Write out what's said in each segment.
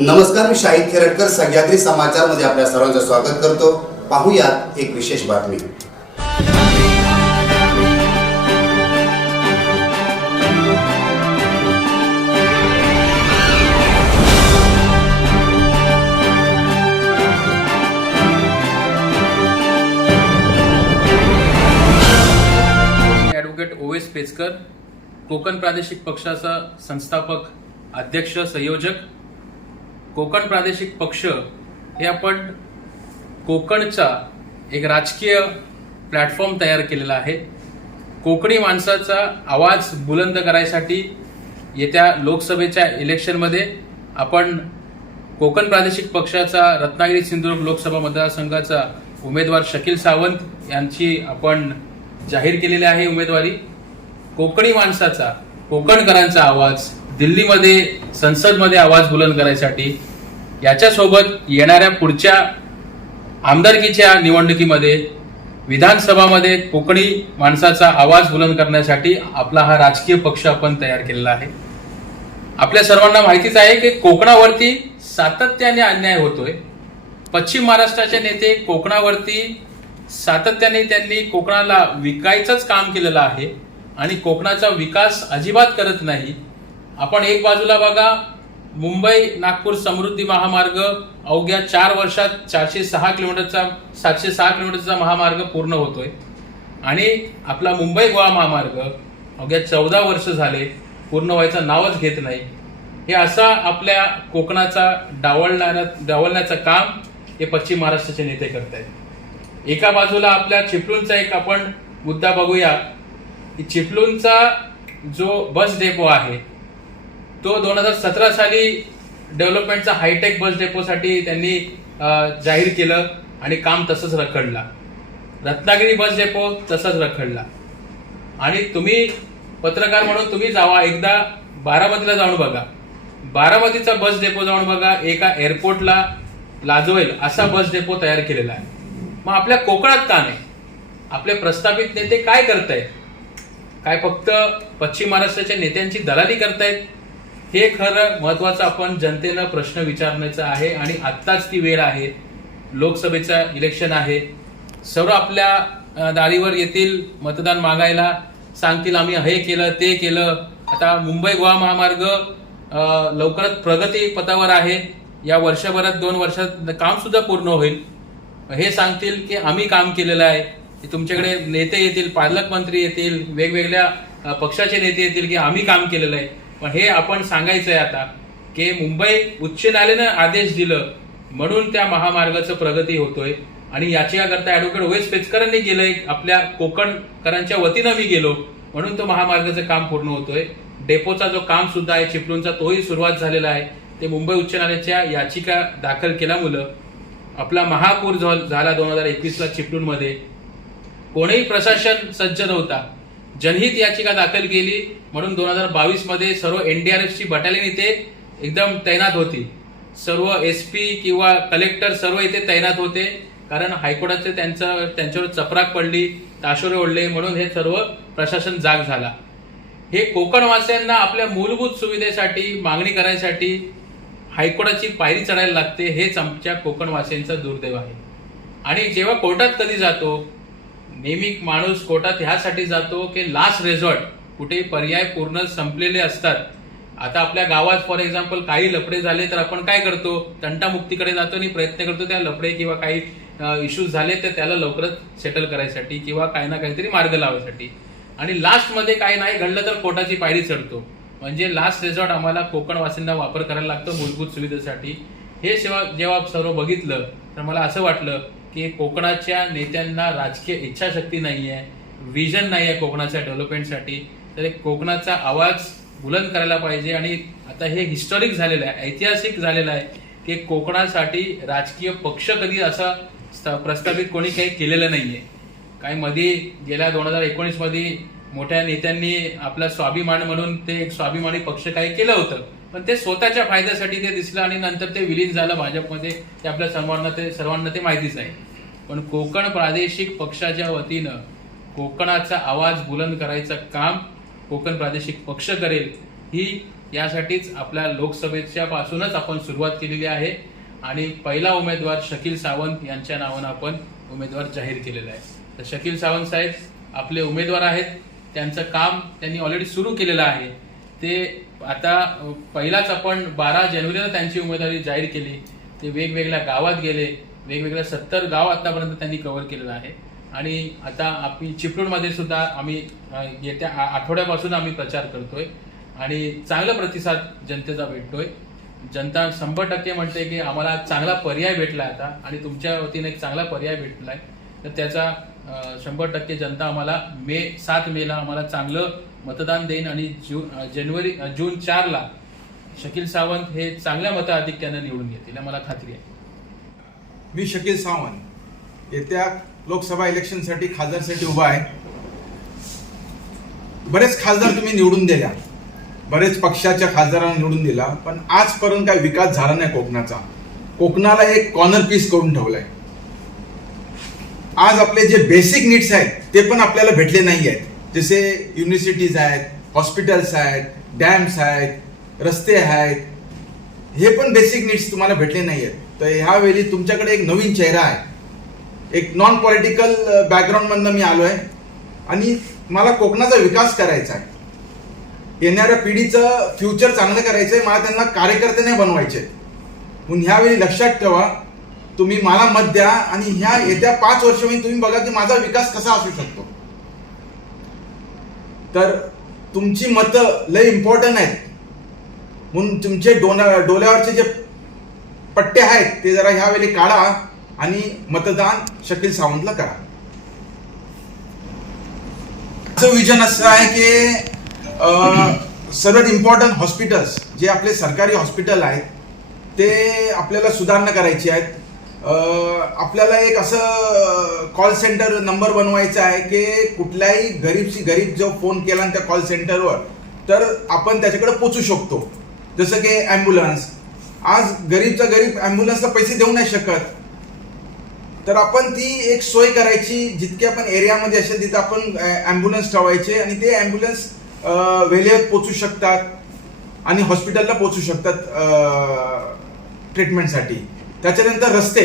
नमस्कार, मी शाहिद खेरटकर सह्याद्री समाचार मध्ये आपल्या सर्वांचं स्वागत करतो। पाहूयात एक विशेष बातमी। ॲडव्होकेट ओवेस पेचकर, कोकण प्रादेशिक पक्षाचा संस्थापक अध्यक्ष संयोजक। कोकण प्रादेशिक पक्ष हे आपण कोकणचा एक राजकीय प्लॅटफॉर्म तयार केलेला आहे। कोकणी माणसाचा आवाज बुलंद करायसाठी येत्या लोकसभेच्या इलेक्शनमध्ये आपण कोकण प्रादेशिक पक्षाचा रत्नागिरी सिंधुदुर्ग लोकसभा मतदारसंघाचा उमेदवार शकील सावंत यांची आपण जाहीर केलेली आहे उमेदवारी। कोकणी माणसाचा, कोकणकरांचा आवाज दिल्लीमध्ये संसदमध्ये आवाज बुलंद करायसाठी, याच्यासोबत येणाऱ्या पुढच्या आमदारकीच्या निवडणुकीमध्ये विधानसभामध्ये कोकणी माणसाचा आवाज बुलंद करण्यासाठी आपला हा राजकीय पक्ष आपण तयार केलेला आहे। आपल्या सर्वांना माहितीच आहे की कोकणावरती सातत्याने अन्याय होतोय। पश्चिम महाराष्ट्राचे नेते कोकणावरती सातत्याने त्यांनी कोकणाला विकायचंच काम केलेलं आहे आणि कोकणाचा विकास अजिबात करत नाही। आपण एक बाजूला बघा, मुंबई नागपूर समृद्धी महामार्ग अवघ्या 4 वर्षात 706 किलोमीटरचा महामार्ग पूर्ण होतोय आणि आपला मुंबई गोवा महामार्ग अवघ्या 14 वर्ष झाले पूर्ण व्हायचं नावच घेत नाही। हे असा आपल्या कोकणाचा डावलण्याचं काम हे पश्चिम महाराष्ट्राचे नेते करतायत। एका बाजूला आपल्या चिपळूणचा एक आपण मुद्दा बघूया। चिपळूणचा जो बस डेपो आहे तो 2017 साली डेव्हलपमेंटचा हायटेक बस डेपोसाठी त्यांनी जाहीर केलं आणि काम तसंच रखडला। रत्नागिरी बस डेपो तसंच रखडला आणि तुम्ही पत्रकार म्हणून तुम्ही जावा, एकदा बारामतीला जाऊन बघा, बारामतीचा बस डेपो जाऊन बघा, एका एअरपोर्टला लाजवेल असा बस डेपो तयार केलेला आहे। मग आपल्या कोकणात का नाही? आपले प्रस्थापित नेते काय करतायत? काय फक्त पश्चिम महाराष्ट्राच्या नेत्यांची दलाली करतायत? हे खरं महत्वाचं आपण जनतेला प्रश्न विचारण्याचा आहे आणि आत्ताच ती वेळ आहे। लोकसभेचं इलेक्शन आहे, सर्व आपल्या दारीवर येतील मतदान मागायला, सांगतील आम्ही हे केलं ते केलं। आता मुंबई गोवा महामार्ग लवकरच प्रगती पथावर आहे, या वर्षभरात 2 वर्षात काम सुद्धा पूर्ण होईल। हे सांगतील की आम्ही काम केलेलं आहे। तुमच्याकडे नेते येतील, पालकमंत्री येतील, वेगवेगळ्या पक्षाचे नेते येतील की आम्ही काम केलेलं आहे। पण हे आपण सांगायचंय आता की मुंबई उच्च न्यायालयानं आदेश दिलं म्हणून त्या महामार्गाचं प्रगती होतोय आणि याच्याकरता ॲडव्होकेट ओवेस पेचकरांनी गेलंय, आपल्या कोकणकरांच्या वतीनं मी गेलो म्हणून तो महामार्गाचं काम पूर्ण होतोय। डेपोचा जो काम सुद्धा आहे चिपळूणचा तोही सुरुवात झालेला आहे। ते मुंबई उच्च न्यायालयाच्या याचिका दाखल केल्यामुळं आपला महापूर झाला 2021ला चिपळूणमध्ये, कोणीही प्रशासन सज्ज नव्हता। जनहित याचिका दाखल केली म्हणून 2022 मध्ये सर्व एनडीआरएफची बटालियन इथे एकदम तैनात होती। सर्व एसपी किंवा कलेक्टर सर्व इथे तैनात होते, कारण हायकोर्टाचे त्यांच्यावर चपराक पडली, ताशोरे ओढले म्हणून हे सर्व प्रशासन जाग झाला। हे कोकणवासियांना आपल्या मूलभूत सुविधेसाठी मागणी करायसाठी हायकोर्टाची पायरी चढायला लागते, हेच आमच्या कोकणवासियांचं दुर्दैव आहे। आणि जेव्हा कोर्टात कधी जातो, नेहमी माणूस कोर्टात ह्यासाठी जातो की लास्ट रेझॉर्ट, कुठे पर्याय पूर्ण संपलेले असतात। आता आपल्या गावात फॉर एक्झाम्पल काही लफडे झाले तर आपण काय करतो, तंटामुक्तीकडे जातो आणि प्रयत्न करतो त्या लफडे किंवा काही इश्यूज झाले तर त्याला लवकरच सेटल करायसाठी किंवा काही ना काहीतरी मार्ग लावायसाठी। आणि लास्ट मध्ये काही नाही घडलं तर कोर्टाची पायरी चढतो। म्हणजे लास्ट रेझॉर्ट आम्हाला कोकणवासींना वापर करायला लागतो मूलभूत सुविधेसाठी। हे जेव्हा सर्व बघितलं तर मला असं वाटलं की कोकणाच्या नेत्यांना राजकीय इच्छाशक्ती नाहीये, विजन नाहीये कोकणाच्या डेव्हलपमेंटसाठी। तर कोकणाचा आवाज बुलंद करायला पाहिजे आणि आता हे हिस्टॉरिक झालेलं आहे, ऐतिहासिक झालेलं आहे की कोकणासाठी राजकीय पक्ष कधी असा प्रस्थापित कोणी काही केलेलं नाहीये। काही मध्ये गेल्या 2019 मध्ये मोठ्या नेत्यांनी आपला स्वाभिमान म्हणून ते एक स्वाभिमानी पक्ष काही केलं होतं, पण ते स्वतःच्या फायद्यासाठी ते दिसलं आणि नंतर ते विलीन झालं भाजपमध्ये। ते आपल्या सर्वांना ते माहितीच आहे। पण कोकण प्रादेशिक पक्षाच्या वतीनं कोकणाचा आवाज बुलंद करायचं काम कोकण प्रादेशिक पक्ष करेल, ही यासाठीच आपल्या लोकसभेच्या पासूनच आपण सुरुवात केलेली आहे आणि पहिला उमेदवार शकील सावंत यांच्या नावानं आपण उमेदवार जाहीर केलेला आहे. तर शकील सावंत साहेब आपले उमेदवार आहेत. त्यांचं काम त्यांनी ऑलरेडी सुरू केलेलं आहे. ते आता पहिलाच आपण 12 जानेवारीला त्यांची उमेदवारी जाहीर केली. ते वेगवेगळ्या गावात गेले, वेगवेगळ्या 70 गाव आतापर्यंत त्यांनी कव्हर केलेलं आहे आणि आता आम्ही चिपळूणमध्ये सुद्धा आम्ही येत्या आठवड्यापासून आम्ही प्रचार करतोय आणि चांगला प्रतिसाद जनतेचा भेटतोय. जनता 100% म्हणते की आम्हाला चांगला पर्याय भेटला आता आणि तुमच्या वतीने एक चांगला पर्याय भेटलाय. तर त्याचा 100% जनता आम्हाला 7 मेला आम्हाला चांगलं मतदान देईन आणि जून 4ला शकील सावंत हे चांगल्या मताधिक्यानं निवडून येतील मला खात्री आहे. मी शकील सावंत येत्या लोकसभा इलेक्शनसाठी खासदारसाठी उभा आहे. बरेच खासदार तुम्ही निवडून दिल्या, बरेच पक्षाच्या खासदारांना निवडून दिला, पण आजपर्यंत काही विकास झाला नाही कोकणाचा. कोकणाला एक कॉर्नर पीस करून ठेवलाय. आज आपले जे बेसिक नीड्स आहेत ते पण आपल्याला भेटले नाही आहेत. जसे युनिव्हर्सिटीज आहेत, हॉस्पिटल्स आहेत, डॅम्स आहेत, रस्ते आहेत, हे पण बेसिक नीड्स तुम्हाला भेटले नाही आहेत. तर ह्यावेळी तुमच्याकडे एक नवीन चेहरा आहे. एक नॉन पॉलिटिकल बॅकग्राऊंडमधनं मी आलो आहे आणि मला कोकणाचा विकास करायचा आहे. येणाऱ्या पिढीचं फ्युचर चांगलं करायचं आहे. मला त्यांना कार्यकर्ते नाही बनवायचे. म्हणून ह्यावेळी लक्षात ठेवा, तुम्ही मला मत द्या आणि ह्या येत्या 5 वर्षांमध्ये तुम्ही बघा की माझा विकास कसा असू शकतो. तर तुमची मतं लय इम्पॉर्टंट आहेत. म्हणून तुमचे डोल्यावरचे जे पट्टे आहेत ते जरा ह्यावेळी काढा आणि मतदान शकील सावंतला करा. असं विजन असं आहे की सर्वात इम्पॉर्टंट हॉस्पिटल्स जे आपले सरकारी हॉस्पिटल आहेत ते आपल्याला सुधारणा करायची आहेत. आपल्याला एक असं कॉल सेंटर नंबर बनवायचा आहे की कुठल्याही गरीब जो फोन केला त्या कॉल सेंटरवर तर आपण त्याच्याकडे पोचू शकतो. जसं की ॲम्ब्युलन्स, आज गरीबचा गरीब ॲम्ब्युलन्सला पैसे देऊ नाही शकत, तर आपण ती एक सोय करायची. जितके आपण एरियामध्ये असेल तिथं आपण ॲम्ब्युलन्स ठेवायचे आणि ते ॲम्ब्युलन्स वेळेवर पोचू शकतात आणि हॉस्पिटलला पोचू शकतात ट्रीटमेंटसाठी. त्याच्यानंतर रस्ते,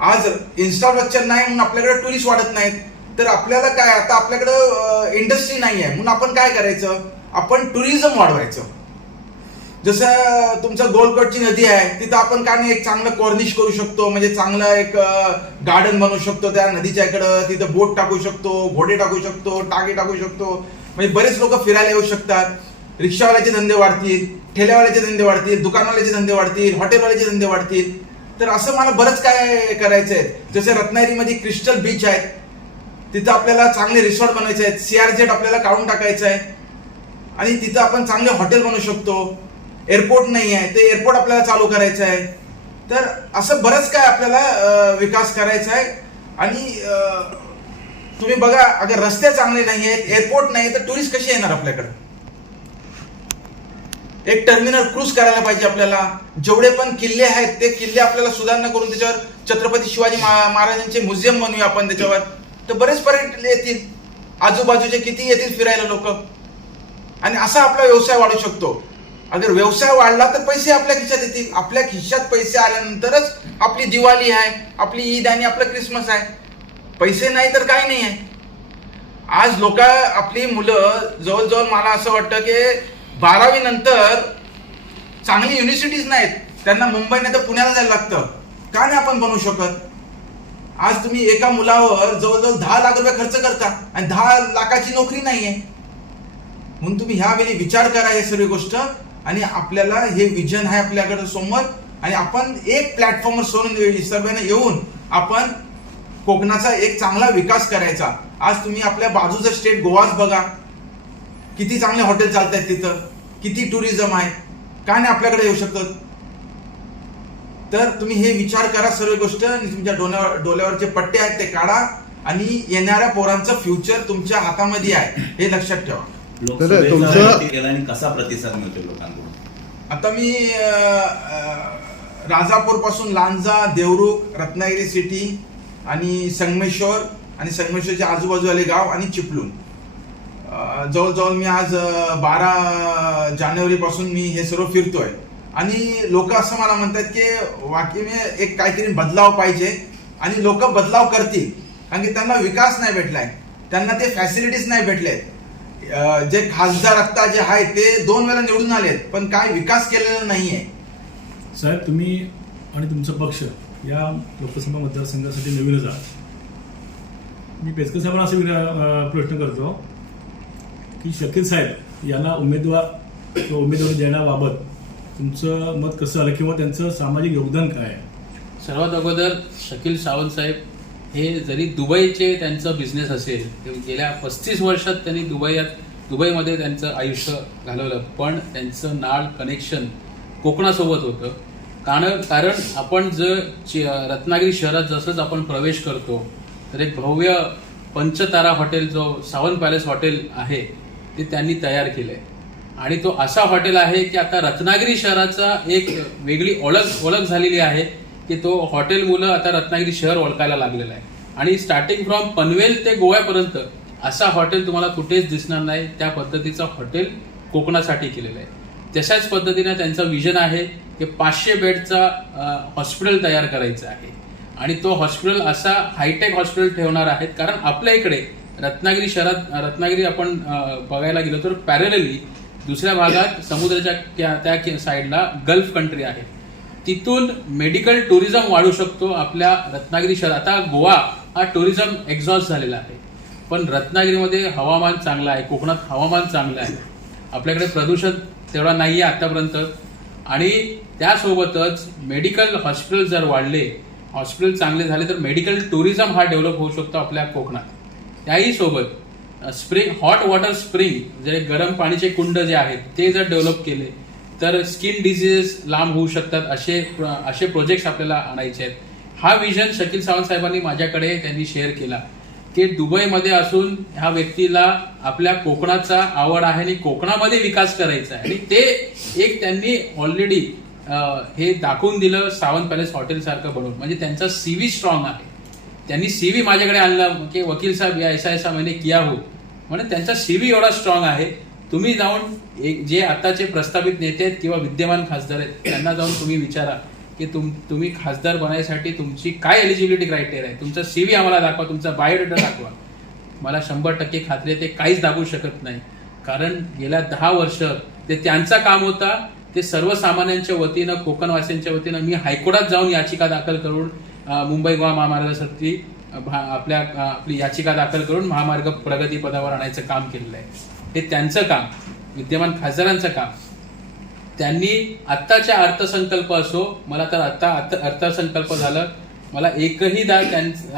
आज इन्फ्रास्ट्रक्चर नाही म्हणून आपल्याकडे टुरिस्ट वाढत नाहीत. तर आपल्याला काय, आता आपल्याकडं इंडस्ट्री नाही आहे म्हणून आपण काय करायचं, आपण टुरिझम वाढवायचं. जसं तुमचं गोलकोटची नदी आहे तिथं आपण काय नाही एक चांगलं कॉर्निश करू शकतो, म्हणजे चांगलं एक गार्डन बनवू शकतो त्या नदीच्या इकडं. तिथं बोट टाकू शकतो, घोडे टाकू शकतो, टाके टाकू शकतो, म्हणजे बरेच लोक फिरायला येऊ शकतात. रिक्षावाल्याचे धंदे वाढतील, ठेल्यावाल्याचे धंदे वाढतील, दुकानवाल्याचे धंदे वाढतील, हॉटेलवाल्याचे धंदे वाढतील. तर असं मला बरंच काय करायचं आहे. जसे रत्नागिरीमध्ये क्रिस्टल बीच आहेत तिथं आपल्याला चांगले रिसॉर्ट बनवायचे आहेत. CRZ आपल्याला काढून टाकायचं आहे आणि तिथं आपण चांगले हॉटेल बनवू शकतो. एअरपोर्ट नाही आहे ते एअरपोर्ट आपल्याला चालू करायचं आहे. तर असं बरंच काय आपल्याला विकास करायचा आहे. आणि तुम्ही बघा, अगर रस्ते चांगले नाही आहेत, एअरपोर्ट नाही, तर टुरिस्ट कसे येणार आपल्याकडे. एक टर्मिनल क्रूज करायला पाहिजे आपल्याला. जेवढे पण किल्ले आहेत ते किल्ले आपल्याला सुधारणा करून त्याच्यावर छत्रपती शिवाजी महाराजांचे म्युझियम बनवूया आपण त्याच्यावर. तर बरेच पर्यटक येतील, आजूबाजूचे किती येतील फिरायला लोक आणि असा आपला व्यवसाय वाढू शकतो. अगर व्यवसाय वाढला तर पैसे आपल्या खिशात येतील. आपल्या खिशात पैसे आल्यानंतरच आपली दिवाळी आहे, आपली ईद आणि आपलं क्रिसमस आहे. पैसे नाही तर काही नाही आहे. आज लोक, आपली मुलं जवळजवळ मला असं वाटतं की 12वी नंतर चांगली युनिव्हर्सिटीज नाहीत, त्यांना मुंबई नाही तर पुण्याला जायला लागतं. का नाही आपण बनवू शकत. आज तुम्ही एका मुलावर जवळजवळ 10 लाख रुपये खर्च करता आणि 10 लाखाची नोकरी नाहीये. म्हणून तुम्ही ह्यावेळी विचार करा हे सर्व गोष्ट आणि आपल्याला हे विजन आहे आपल्याकडे समोर आणि आपण एक प्लॅटफॉर्मवर सर्वांना येऊन आपण कोकणाचा एक चांगला विकास करायचा. आज तुम्ही आपल्या बाजूचं स्टेट गोवाच बघा, किती चांगले हॉटेल चालत आहेत तिथं, किती टुरिझम आहे. का नाही आपल्याकडे येऊ शकतात. तर तुम्ही हे विचार करा सर्व गोष्ट आणि तुमच्या डोल्यावरचे पट्टे आहेत ते काढा आणि येणाऱ्या पोरांचं फ्युचर तुमच्या हातामध्ये आहे हे लक्षात ठेवा. कसा प्रतिसाद मिळतो लोकांकडून. आता मी राजापूर पासून लांजा, देवरुख, रत्नागिरी सिटी आणि संगमेश्वर आणि संगमेश्वरच्या आजूबाजूवाले गाव आणि चिपळूण जवळजवळ मी आज 12 जानेवारीपासून मी हे सर्व फिरतोय आणि लोक असं मला म्हणतात की वाकईने एक काहीतरी बदलाव पाहिजे आणि लोक बदलाव करतील, कारण की त्यांना विकास नाही भेटलाय, त्यांना ते फॅसिलिटीज नाही भेटलेत. जे खासदार आत्ता जे आहे ते 2 वेळा निवडून आलेत पण काय विकास केलेला नाहीये. साहेब, तुम्ही आणि तुमचा पक्ष या लोकसभा मतदारसंघासाठी नवीनच आहात. मी पेचकर साहेबांना असं प्रश्न करतो की शकील साहेब यांना उमेदवारी देण्याबाबत तुमचं मत कसं आलं किंवा त्यांचं सामाजिक योगदान काय आहे? सर्वात अगोदर शकील सावंत साहेब हे जरी दुबईचे त्यांचं बिझनेस असेल, ते गेल्या 35 वर्षात त्यांनी दुबईमध्ये त्यांचं आयुष्य घालवलं, पण त्यांचं नाळ कनेक्शन कोकणासोबत होतं. कारण आपण रत्नागिरी शहरात जसंच आपण प्रवेश करतो तर एक भव्य पंचतारा हॉटेल जो सावंत पॅलेस हॉटेल आहे ते त्यांनी तयार केलंय आणि तो असा हॉटेल आहे की आता रत्नागिरी शहराचा एक वेगळी ओळख झालेली आहे की तो हॉटेल मुलं आता रत्नागिरी शहर ओळखायला लागलेलं आहे. आणि स्टार्टिंग फ्रॉम पनवेल ते गोव्यापर्यंत असा हॉटेल तुम्हाला कुठेच दिसणार नाही. त्या पद्धतीचं हॉटेल कोकणासाठी केलेलं आहे. तशाच पद्धतीने त्यांचं विजन आहे की 500 बेडचा हॉस्पिटल तयार करायचं आहे आणि तो हॉस्पिटल असा हायटेक हॉस्पिटल ठेवणार आहेत. कारण आपल्या इकडे रत्नागिरी आपण बघायला गेलो तर पॅरलली दुसऱ्या भागात समुद्राच्या त्या साईडला गल्फ कंट्री आहे, तिथून मेडिकल टुरिझम वाढू शकतो आपल्या रत्नागिरी शहरात. आता गोवा हा टुरिझम एक्झॉस्ट झालेला आहे, पण रत्नागिरीमध्ये हवामान चांगलं आहे, कोकणात हवामान चांगलं आहे, आपल्याकडे प्रदूषण तेवढा नाही आहे आतापर्यंत. आणि त्यासोबतच मेडिकल हॉस्पिटल जर वाढले, हॉस्पिटल चांगले झाले तर मेडिकल टुरिझम हा डेव्हलप होऊ शकतो आपल्या कोकणात. त्याही सोबत हॉट वॉटर स्प्रिंग जे गरम पाणीचे कुंड जे आहेत ते जर डेव्हलप केले तर स्किन डिसीजेस लांब होऊ शकतात. असे प्रोजेक्ट्स आपल्याला आणायचे आहेत. हा विजन शकील सावंत साहेबांनी माझ्याकडे त्यांनी शेअर केला की दुबईमध्ये असून ह्या व्यक्तीला आपल्या कोकणाचा आवड आहे आणि कोकणामध्ये विकास करायचा आहे आणि ते एक त्यांनी ऑलरेडी हे दाखवून दिलं सावंत पॅलेस हॉटेल सारखं बनवून. म्हणजे त्यांचा सीव्ही स्ट्रॉंग आहे. त्यांनी सीव्ही माझ्याकडे आणलं की वकील साहेब या ऐसा मैंने किया हो, म्हणजे त्यांचा सीव्ही एवढा स्ट्रॉंग आहे. तुम्ही जाऊन जे आताचे प्रस्तावित नेते आहेत किंवा विद्यमान खासदार आहेत त्यांना जाऊन तुम्ही विचारा की तुम्ही खासदार बनायसाठी तुमची काय एलिजिबिलिटी क्रायटेरिया आहे, तुमचा सीव्ही आम्हाला दाखवा, तुमचा बायोडेटा दाखवा. मला 100% खात्री आहे ते काहीच दाखवू शकत नाही. कारण गेल्या 10 वर्ष ते त्यांचा काम होता. ते सर्वसामान्यांच्या वतीनं, कोकणवासियांच्या वतीनं मी हायकोर्टात जाऊन याचिका दाखल करून मुंबई गोवा महामार्गासाठी आपली याचिका दाखल करून महामार्ग प्रगती पदावर आणायचं काम केलेलं आहे. हे त्यांचं काम, विद्यमान खासदारांचं काम. त्यांनी आत्ताच्या अर्थसंकल्प असो, मला तर आता अर्थसंकल्प झालं, मला एकहीदा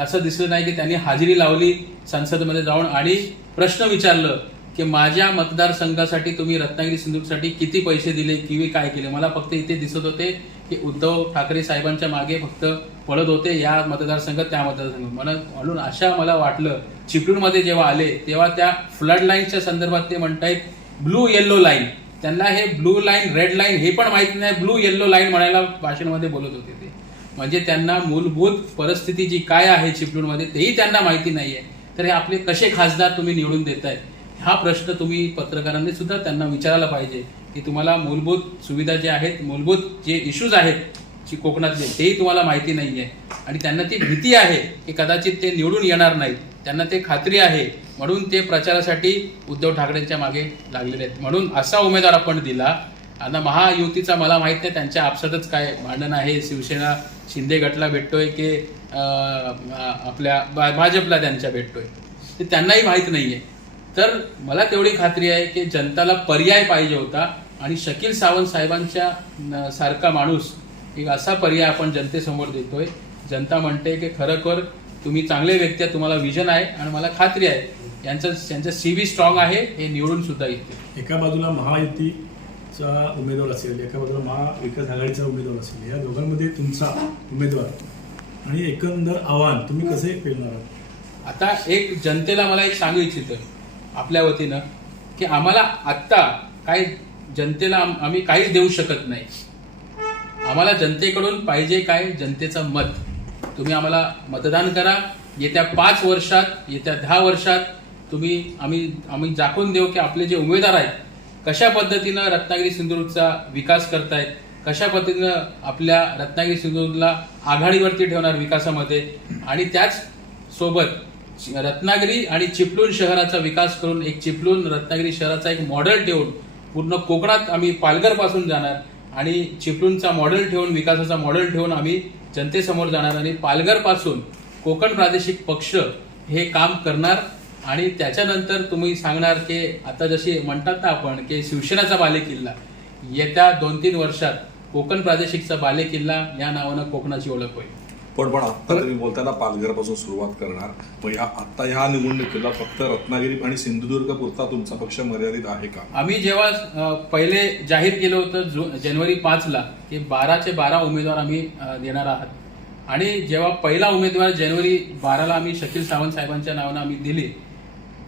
असं दिसलं नाही की त्यांनी हाजिरी लावली संसदेमध्ये जाऊन आणि प्रश्न विचारलं की माझ्या मतदारसंघासाठी तुम्ही रत्नागिरी सिंधुदुर्गसाठी किती पैसे दिले किंवा काय केले. मला फक्त इथे दिसत होते की उद्धव ठाकरे साहेबांच्या मागे फक्त पळत होते, या मतदारसंघात त्या मतदारसंघात. मला वाटलं चिपळूणमध्ये जेव्हा आले तेव्हा त्या फ्लड लाईनच्या संदर्भात ते म्हणतायत ब्लू येल्लो लाईन. त्यांना हे ब्लू लाईन रेड लाईन हे पण माहिती नाही, ब्लू येल्लो लाईन म्हणायला भाषणामध्ये बोलत होते ते. म्हणजे त्यांना मूलभूत परिस्थिती जी काय आहे चिपळूणमध्ये तेही त्यांना माहिती नाहीये. तर हे आपले कसे खासदार तुम्ही निवडून देताय, हा प्रश्न तुम्ही पत्रकारांनी सुद्धा त्यांना विचारायला पाहिजे की तुम्हाला मूलभूत सुविधा ज्या आहेत, मूलभूत जे इश्यूज आहेत कोकणातले तेही तुम्हाला माहिती नाहीये. आणि त्यांना ती भीती आहे की कदाचित ते निवडून येणार नाहीत, त्यांना ते खात्री आहे, म्हणून ते प्रचारासाठी उद्धव ठाकरेंच्या मागे लागलेले आहेत. म्हणून असा उमेदवार आपण दिला. आता महायुतीचा मला माहित नाही त्यांच्या आपसातच काय भांडण आहे, शिवसेना शिंदे गटला भेटतोय की आपल्या भाजपला त्यांच्या भेटतोय ते त्यांनाही माहित नाहीये. तर मला तेवढी खात्री आहे की जनताला पर्याय पाहिजे होता आणि शकील सावंत साहेबांच्या सारखा माणूस एक असा पर्याय आपण जनतेसमोर देतोय. जनता म्हणते की खरोखर तुम्ही चांगले व्यक्ती आहे, तुम्हाला विजन आहे आणि मला खात्री आहे त्यांचं सीव्ही स्ट्रॉंग आहे, हे निवडून सुद्धा येते. एका बाजूला महायुतीचा उमेदवार असेल, एका बाजूला महाविकास आघाडीचा उमेदवार असेल, या दोघांमध्ये तुमचा उमेदवार आणि एकंदर आव्हान तुम्ही कसे पेलणार आहात? आता एक जनतेला मला एक सांगू इच्छितो आपल्या वतीनं की आम्हाला आत्ता काय जनतेला आम्ही काहीच देऊ शकत नाही. आम्हाला जनतेकडून पाहिजे काय, जनतेचं मत. तुम्ही आम्हाला मतदान करा. येत्या 5 वर्षात, येत्या 10 वर्षात आम्ही दाखवून देऊ की आपले जे उमेदवार आहेत कशा पद्धतीनं रत्नागिरी सिंधुदुर्गचा विकास करतायत, कशा पद्धतीनं आपल्या रत्नागिरी सिंधुदुर्गला आघाडीवरती ठेवणार विकासामध्ये, आणि त्याच सोबत रत्नागिरी आणि चिपळूण शहराचा विकास करून एक चिपळूण रत्नागिरी शहराचा एक मॉडेल ठेवून पूर्ण कोकणात आम्ही पालघरपासून जाणार आणि चिपळूणचा मॉडेल ठेवून, विकासाचा मॉडेल ठेवून आम्ही जनतेसमोर जाणार आणि पालघरपासून कोकण प्रादेशिक पक्ष हे काम करणार. आणि त्याच्यानंतर तुम्ही सांगणार की आता जशी म्हणतात ना आपण की शिवसेनेचा बालेकिल्ला, येत्या 2-3 वर्षात कोकण प्रादेशिकचा बालेकिल्ला या नावानं कोकणाची ओळख होईल. पण आता तुम्ही बोलताना पालघरपासून सुरुवात करणार, मग आता ह्या निवडणुकीला फक्त रत्नागिरी आणि सिंधुदुर्ग पुरता तुमचा पक्ष मर्यादित आहे का? आम्ही जेव्हा पहिले जाहीर केलं होतं जानेवारी 5ला की 12चे 12 उमेदवार आम्ही देणार आहात, आणि जेव्हा पहिला उमेदवार जानेवारी 12ला आम्ही शकील सावंत साहेबांच्या नावानं आम्ही दिली,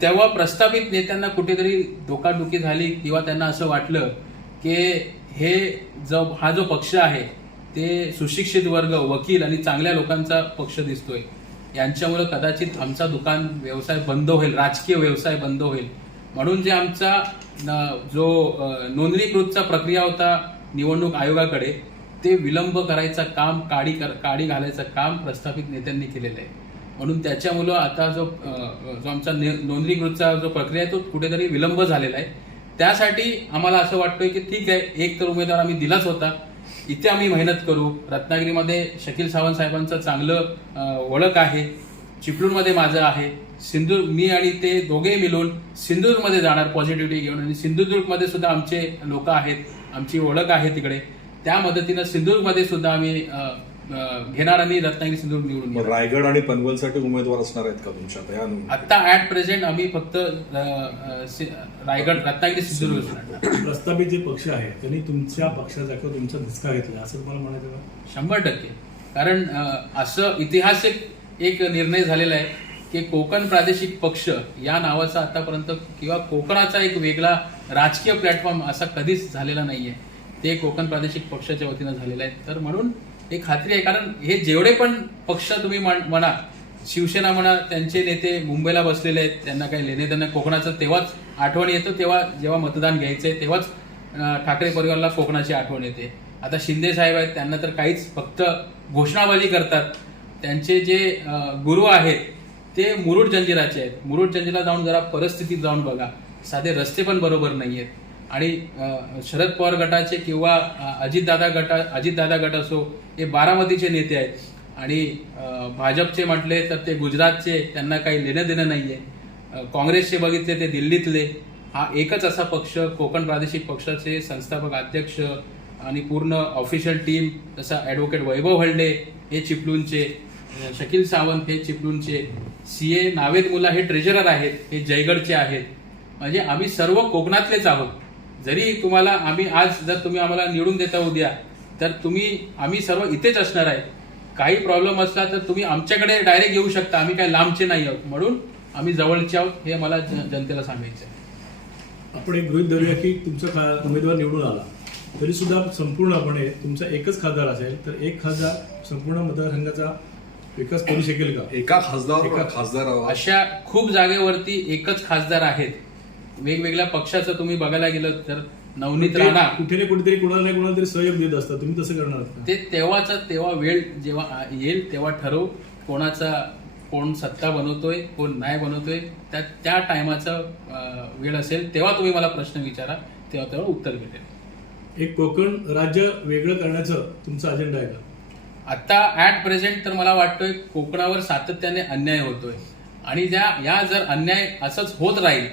तेव्हा प्रस्थापित नेत्यांना कुठेतरी डोकादुखी झाली किंवा त्यांना असं वाटलं की हा जो पक्ष आहे ते सुशिक्षित वर्ग, वकील आणि चांगल्या लोकांचा पक्ष दिसतोय, यांच्यामुळे कदाचित आमचा दुकान व्यवसाय बंद होईल, राजकीय व्यवसाय बंद होईल. म्हणून जे आमचा जो नोंदणीकृतचा प्रक्रिया होता निवडणूक आयोगाकडे, ते विलंब करायचं काम, काडी घालायचं काम प्रस्थापित नेत्यांनी केलेलं आहे. म्हणून त्याच्यामुळं आता जो आमचा नोंदणीकृतचा जो प्रक्रिया आहे तो कुठेतरी विलंब झालेला आहे. त्यासाठी आम्हाला असं वाटतंय की ठीक आहे, एक तर उमेदवार आम्ही दिलाच होता, इथे आम्ही मेहनत करू. रत्नागिरीमध्ये शकील सावंत साहेबांचं चांगलं ओळख आहे, चिपळूणमध्ये माझं आहे, मी आणि ते दोघे मिळून सिंधुदुर्गमध्ये जाणार पॉझिटिव्हिटी घेऊन, आणि सिंधुदुर्गमध्ये सुद्धा आमचे लोक आहेत, आमची ओळख आहे तिकडे. त्या मदतीनं सिंधुदुर्गमध्ये सुद्धा आम्ही घेणार आणि रत्नागिरी सिंधुदुर्ग निवडून घेणार. रायगड आणि पनवेलसाठी उमेदवार असणार आहेत का तुमच्या? आता ऍट प्रेझेंट आम्ही फक्त रायगड, रत्नागिरी, सिंधुदुर्ग. प्रस्तावित जे पक्ष आहे त्यांनी तुमच्या पक्षाचा किंवा तुमचा धसका घेतला असं तुम्हाला म्हणायचं का? 100%. कारण असं ऐतिहासिक एक निर्णय झालेला आहे की कोकण प्रादेशिक पक्ष या नावाचा आतापर्यंत किंवा कोकणाचा एक वेगळा राजकीय प्लॅटफॉर्म असा कधीच झालेला नाहीये. ते कोकण प्रादेशिक पक्षाच्या वतीनं झालेलं आहे. तर म्हणून एक खात्री आहे, कारण हे जेवढे पण पक्ष तुम्ही म्हणा, शिवसेना म्हणा, त्यांचे नेते मुंबईला बसलेले आहेत, त्यांना काही लेणे त्यांना कोकणाचं तेव्हाच आठवण येतं, जेव्हा मतदान घ्यायचंय तेव्हाच ठाकरे परिवाराला कोकणाची आठवण येते. आता शिंदे साहेब आहेत, त्यांना तर काहीच, फक्त घोषणाबाजी करतात. त्यांचे जे गुरु आहेत ते मुरुड जंजिराचे आहेत. मुरुड जंजिरा जाऊन जरा परिस्थितीत जाऊन बघा, साधे रस्ते पण बरोबर नाही आहेत. आणि शरद पवार गटाचे किंवा अजितदादा गट असो, हे बारामतीचे नेते आहेत. आणि भाजपचे म्हटले तर ते गुजरातचे, त्यांना काही लेणं देणं नाहीये. काँग्रेसचे बघितले ते दिल्लीतले. हा एकच असा पक्ष, कोकण प्रादेशिक पक्षाचे संस्थापक अध्यक्ष आणि पूर्ण ऑफिशियल टीम, जसा ॲडव्होकेट वैभव हळदे हे चिपळूणचे, शकील सावंत हे चिपळूणचे, CA नावेद मुला हे ट्रेझरर आहेत, हे जयगडचे आहेत. म्हणजे आम्ही सर्व कोकणातलेच आहोत. जरी तुम्हाला जर तुम्ही आम्हाला निवडून देता उद्या, तर आम्ही सर्व इथेच असणार आहे. काही प्रॉब्लेम असला तर तुम्ही आमच्याकडे डायरेक्ट येऊ शकता, आम्ही काही लांबचे नाही आहोत. म्हणून आम्ही जवळचे आहोत, हे मला जनतेला सांगायचं आहे. आपण एक गृहीत धरूया की तुमचा उमेदवार निवडून आला तरी सुद्धा संपूर्णपणे तुमचा एकच खासदार असेल, तर एक खासदार संपूर्ण मतदारसंघाचा विकास करू शकेल का? एका खासदार अशा खूप जागेवरती एकच खासदार आहेत. वेगवेगळ्या पक्षाचं तुम्ही बघायला गेलं तर नवनीत राणा कुठे ना कुठेतरी कोणाला नाही कोणाला तरी सहयोग देत असतात, तुम्ही तसं करणार का? ते तेव्हा वेळ जेव्हा येईल तेव्हा ठरवू, कोण सत्ता बनवतोय, कोण नाही बनवतोय. त्या टायमाचा वेळ असेल तेव्हा तुम्ही मला प्रश्न विचारा, तेव्हा उत्तर भेटेल. एक कोकण राज्य वेगळं करण्याचं तुमचा अजेंडा आहे का? आता ऍट प्रेझेंट तर मला वाटतोय कोकणावर सातत्याने अन्याय होतोय, आणि या जर अन्याय असंच होत राहील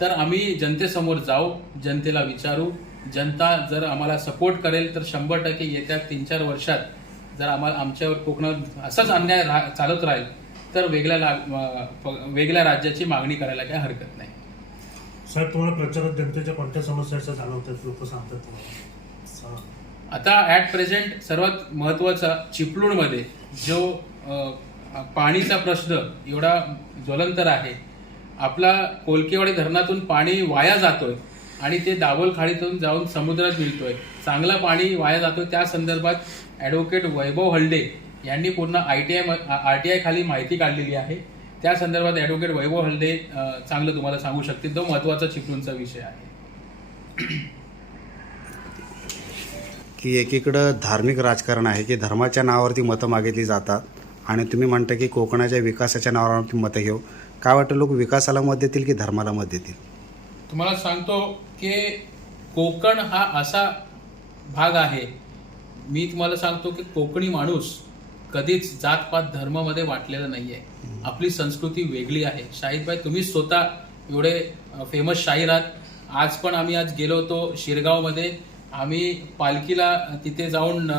तर आम्ही जनतेसमोर जाऊ, जनतेला विचारू. जनता जर आम्हाला सपोर्ट करेल तर 100% येत्या 3-4 वर्षात जर आमच्यावर कोकणात असाच अन्याय चालत राहील तर वेगळ्या राज्याची मागणी करायला काही हरकत नाही. साहेब, तुम्हाला प्रचारात जनतेच्या कोणत्या समस्याचा जाणवतात, लोक सांगतात तुम्हाला? आता ऍट प्रेझेंट सर्वात महत्वाचा चिपळूणमध्ये जो पाणीचा प्रश्न एवढा ज्वलंतर आहे. आपला कोलकेवाडी धरणातून पाणी वाया जातोय आणि ते दाभोळ खाडीतून जाऊन समुद्रात मिळतोय. चांगलं पाणी वाया जातोय. त्या संदर्भात ॲडव्होकेट वैभव हळदे यांनी पूर्ण RTI खाली माहिती काढलेली आहे. त्या संदर्भात ॲडव्होकेट वैभव हल्दे चांगलं तुम्हाला सांगू शकतील. तो महत्त्वाचा चिपळूणचा विषय आहे. की एकीकडं धार्मिक राजकारण आहे की धर्माच्या नावावरती मतं मागितली जातात आणि तुम्ही म्हणता की कोकणाच्या विकासाच्या नावावरती मतं घेऊ. काय वाटतं, लोक विकासाला मत देतील की धर्माला मत देतील? तुम्हाला सांगतो की कोकण हा असा भाग आहे, मी तुम्हाला सांगतो की कोकणी माणूस कधीच जातपात धर्मामध्ये वाटलेला नाही आहे. आपली संस्कृती वेगळी आहे. शाहीदभाई, तुम्ही स्वतः एवढे फेमस शाहीर आहात. आज पण आम्ही गेलो होतो शिरगावमध्ये. आम्ही पालखीला तिथे जाऊन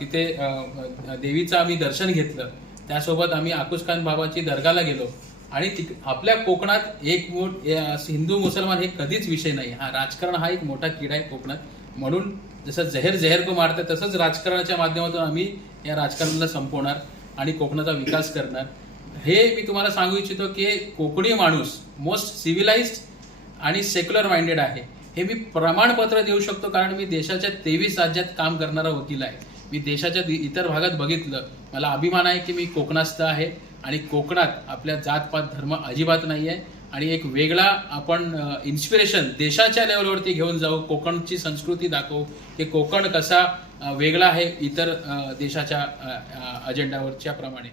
तिथे देवीचं आम्ही दर्शन घेतलं. त्यासोबत आम्ही आकुसखान बाबाची दर्गाला गेलो. आणि आपल्या कोकणात हिंदू मुसलमान हे कधीच विषय नाही. हा राजकारण हा एक मोठा किडा आहे कोकणात. म्हणून जसं जहर को मारतं तसंच राजकारणाच्या माध्यमातून आम्ही या राजकारणाला संपवणार आणि कोकणाचा विकास करणार. हे मी तुम्हाला सांगू इच्छितो की कोकणी माणूस मोस्ट सिव्हिलाइज्ड आणि सेक्युलर माइंडेड आहे. हे मी प्रमाणपत्र देऊ शकतो, कारण मी देशाच्या 23 राज्यात काम करणारा वकील आहे. मी देशाच्या इतर भागात बघितलं. मला अभिमान आहे की मी कोकणास्थ आहे आणि कोकणात आपल्या जातपात धर्म अजिबात नाही आहे. आणि एक वेगळा आपण इन्स्पिरेशन देशाच्या लेवलवरती घेऊन जाऊ, कोकणची संस्कृती दाखवू की कोकण कसा वेगळा आहे इतर देशाच्या अजेंडावरच्या प्रमाणे.